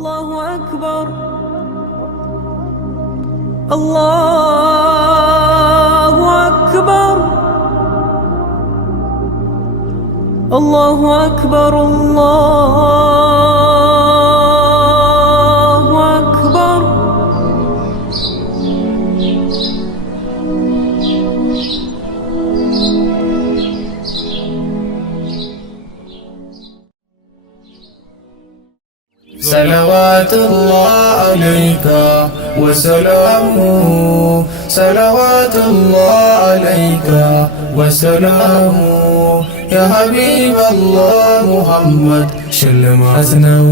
الله أكبر الله أكبر الله أكبر الله أكبر. صلوات الله عليك وسلامه، صلوات الله عليك وسلامه، يا حبيب الله محمد ሽልማት ነው።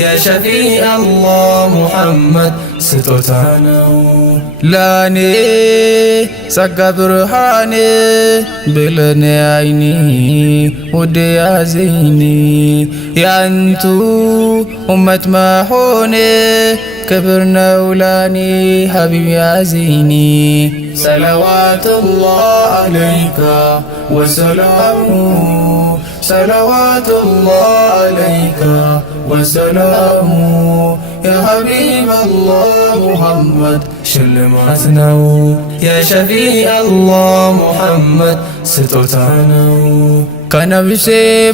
የሸፊዕ አላህ ሙሐመድ ስጦታ ነው። ለኔ ጸጋ ብርሃኔ ብለኔ አይኒ ውድ ያዘኝ ያንቱ ኡመት መሆኔ ክብር ነው ለኔ ሀቢብ ያዘኝ። ሰለዋቱላህ አለይከ ወሰላሙ ሰለዋቱላህ አለይከ ወሰላሙ ያ ሐቢብ አላህ ሙሐመድ ሽልማት ነው። የሸፊዕ አላህ ሙሐመድ ስጦታ ነው። ከነፍሴ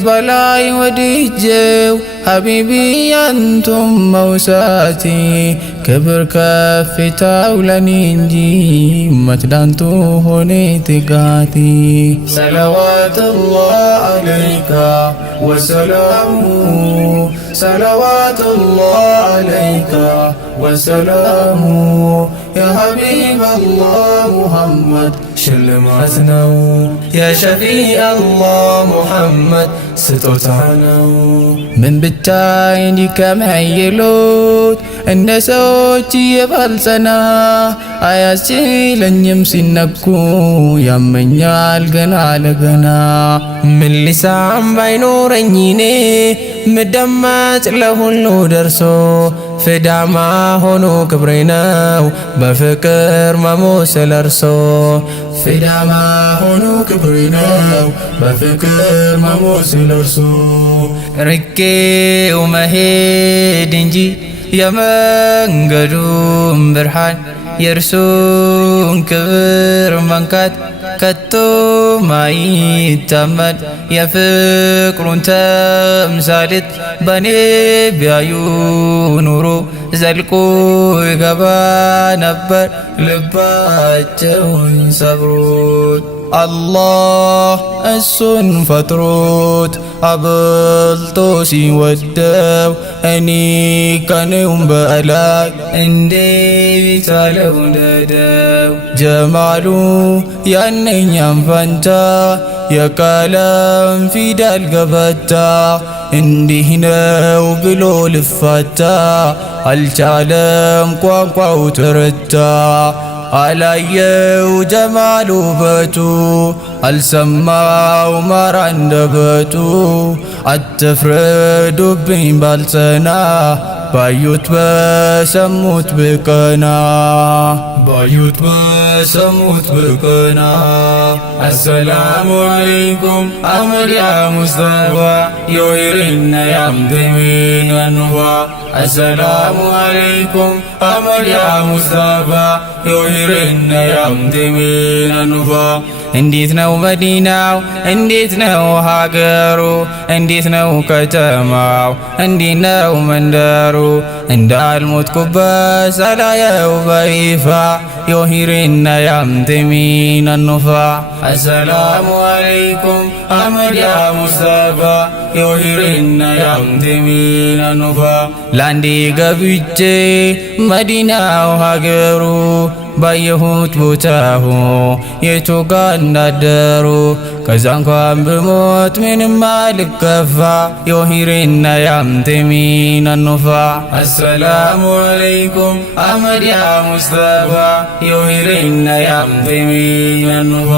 በላይ ወድጄው ሀቢቢ ያንቱም መውሳቴ ክብር ከፍታው ለኔ እንጂ መትዳንቱ ሆኔ ትጋቴ። ሰለዋቱላህ አለይከ ወሰላሙ ሰለዋቱላህ አለይከ ወሰላሙ ያ ሐቢብ አላህ ሙሐመድ ሽልማት ነው። የሸፊዕ አላህ ሙሐመድ ስጦታ ነው። ምን ብታይ እንዲከመይሉት እንደ ሰዎች የባልጸና አያስችለኝም ሲነኩ ያመኛል ገና ለገና። ምን ሊሳም ባይኖረኝ እኔ ምደመጥ ለሁሉ ደርሶ ፍዳማ ሆኖ ክብሬ ነው በፍቅር መሞት ስለርሶ። ፍዳማ ሆኖ ክብሬ ነው በፍቅር መሞት ስለርሶ። ርቄው መሄድ እንጂ የመንገዱን ብርሃን የእርሱን ክብር መንካት ከቶ ማይታመን። የፍቅሩን ተምሳሌት በኔ ቢያዩ ኑሮ ዘልቆ ይገባ ነበር ልባቸውን ሰብሮት። አላህ እሱን ፈጥሮት አብልጦ ሲወደው እኔ ከኔውም በላይ እንዴት አልወደደው። ጀማሉ ያነኛም ፈንታ የቀለም ፊደል ገበታ እንዲህ ነው ብሎ ልፋታ አልቻለም ቋንቋው ተረታ። አላየው ጀማል ውበቱ አልሰማው ማር አንደበቱ። አትፍረዱብኝ ባልጸና ባዩት በሰሙት ብቀና ባዩት በሰሙት ብቀና። አሰላሙ አለይኩም አህመድ ያ ሙስጠፋ የወይሪና ያምድሚን ወንዋ። አሰላሙ አለይኩም አህመድ ያ ሙስጠፋ የወይሪና ያምድሚን ወንዋ። እንዴት ነው መዲናው እንዴት ነው ሀገሩ እንዴት ነው ከተማው እንዴት ነው መንደሩ። እንዳልሞትኩበት ሳላየው በይፋ የወሂሬና ያምትሚን አኑፋ። አሰላሙ አለይኩም አህመድ ያ ሙስጠፋ የወሂሬና ያምትሚን አኑፋ። ላንዴ ገብቼ መዲናው ሀገሩ ባየሁት ቦታሁ የቱ ጋ እንዳደሩ። ከዛ እንኳን ብሞት ምንም አልከፋ የወሂሬና ያምትሚን አኑፋ። አሰላሙ አለይኩም አህመድ ያ ሙስጠፋ የወሂሬና ያምትሚን አኑፋ።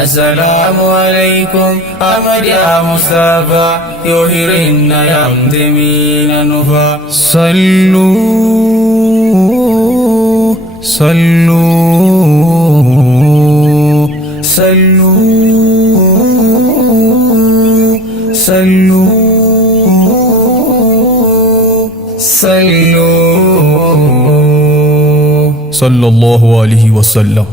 አሰላሙ አለይኩም አህመድ ያ ሙስጠፋ የወሂሬና ያምትሚን አኑፋ። ሰሉ ሰሉ ሰሉ ሰሉ ሰሉ صلوا صلى الله عليه وسلم.